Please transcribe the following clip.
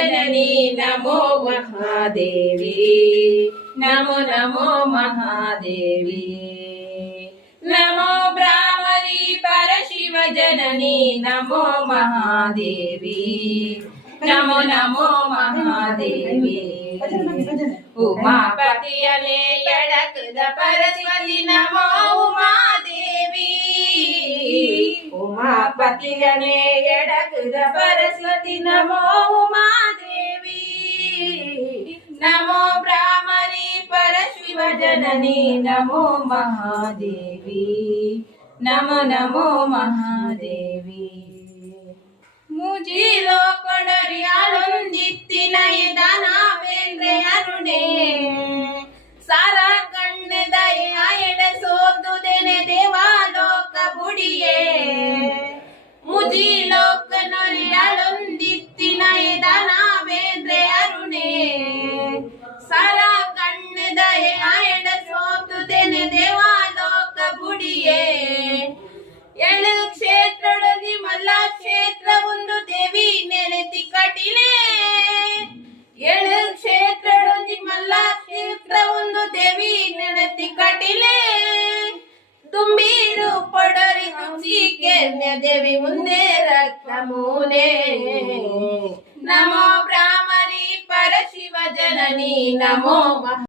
जननी नमो महादेवी नमो नमो महादेवी नमो ब्राह्मणी परशिव जननी नमो महादेवी नमो नमो महादेवी उमापतियने एडकद परस्वती नमो उमादेवी उमापतियने एडकद परस्वती नमो उमादेवी नमो ब्राह्मणी परशिव जननी नमो महादेवी नमो नमो महादेवी मुझीलो ಕೊಡರಿಯಾಳೊಂದಿತ್ತಿನ ದಾನವೇಂದ್ರೆ ಅರುಣೆ ಸಾರ ಕಣ್ಣೆ ದಯ ಎಡಸೋದುದೆನೆ ದೇವಾಲೋಕ ಬುಡಿಯೇ ಮುಜೀಲೋ ಕೊಡರಿಯಾಳೊಂದಿತ್ತಿನ ದಾನವೇಂದ್ರೆ ಅರುಣೆ ಸಾರ ಕಣ್ಣೆ ದಯ ಎಡಸೋದುದೆನೆ ದೇವಾಲೋಕ ಬುಡಿಯೇ ಎಳು ಕ್ಷೇತ್ರದೊಳಗೆ ಮಲ್ಲ ಕ್ಷೇತ್ರ ಒಂದು ದೇವಿ ನೆನೆತಿ ಕಟಿಲೆ ಏಳು ಕ್ಷೇತ್ರದೊಳಗೆ ಮಲ್ಲ ಕ್ಷೇತ್ರ ಒಂದು ದೇವಿ ನೆನೆತಿ ಕಟಿಲೆ ತುಂಬಿರು ಪಡರಿ ಹಂಸಿಕೆ ದೇವಿ ಮುಂದೆ ರಕ್ತ ಮೂಲೆ ನಮೋ ಬ್ರಾಹ್ಮಣಿ ಪರಶಿವ ಜನನಿ ನಮೋ